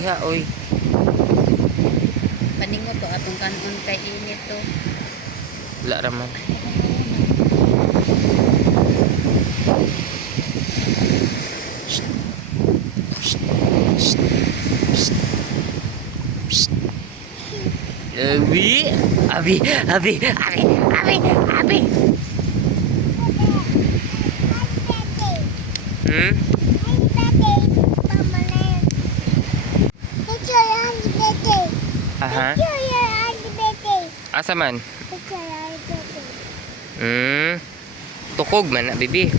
diha oy. Paningo to atong kanon kay init to. Wala raman. Abi. Hmm? Aha. Asa man? Tukog man na, bibi.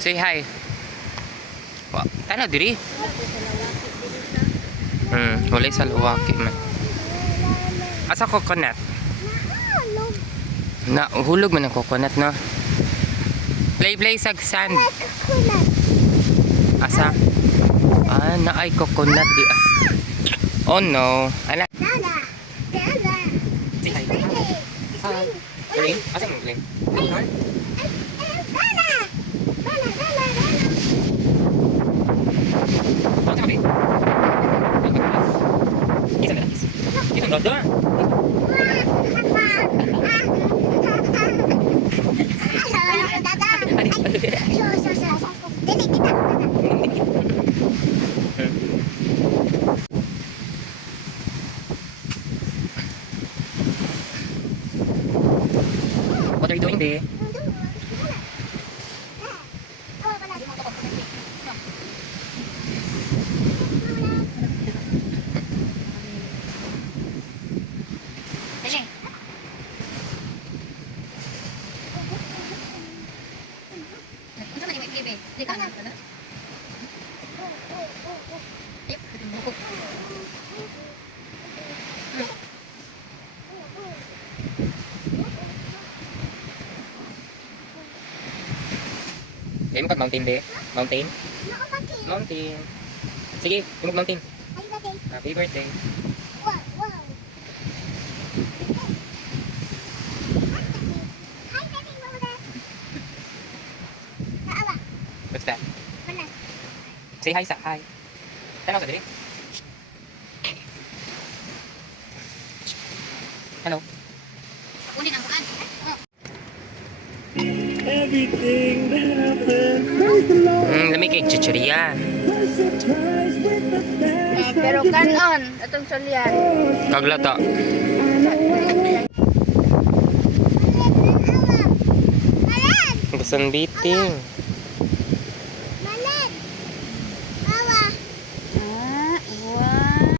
Say hi. Wa, tanaw diri. Walay sa luwaki man. Asa coconut? Na, hulog man ang coconut na. Play sa sand. Asa? Ah, na ay coconut di. Oh no. Anak. Say hi. Hi. Ring? Asa mo ring? Ano sabi? Isa na. Isa na doon. What are you doing there? Ay mo mountain be? Mountain? Mountain. Sige, tumog mountain. Happy birthday. What's that? Say hi sa hi. Tanaw sa diri. Hello. Kunin ang bukan. Everything that happened. Lamig kay chicheria. Pero kanon atong solyan. Kaglata. Gusto biting.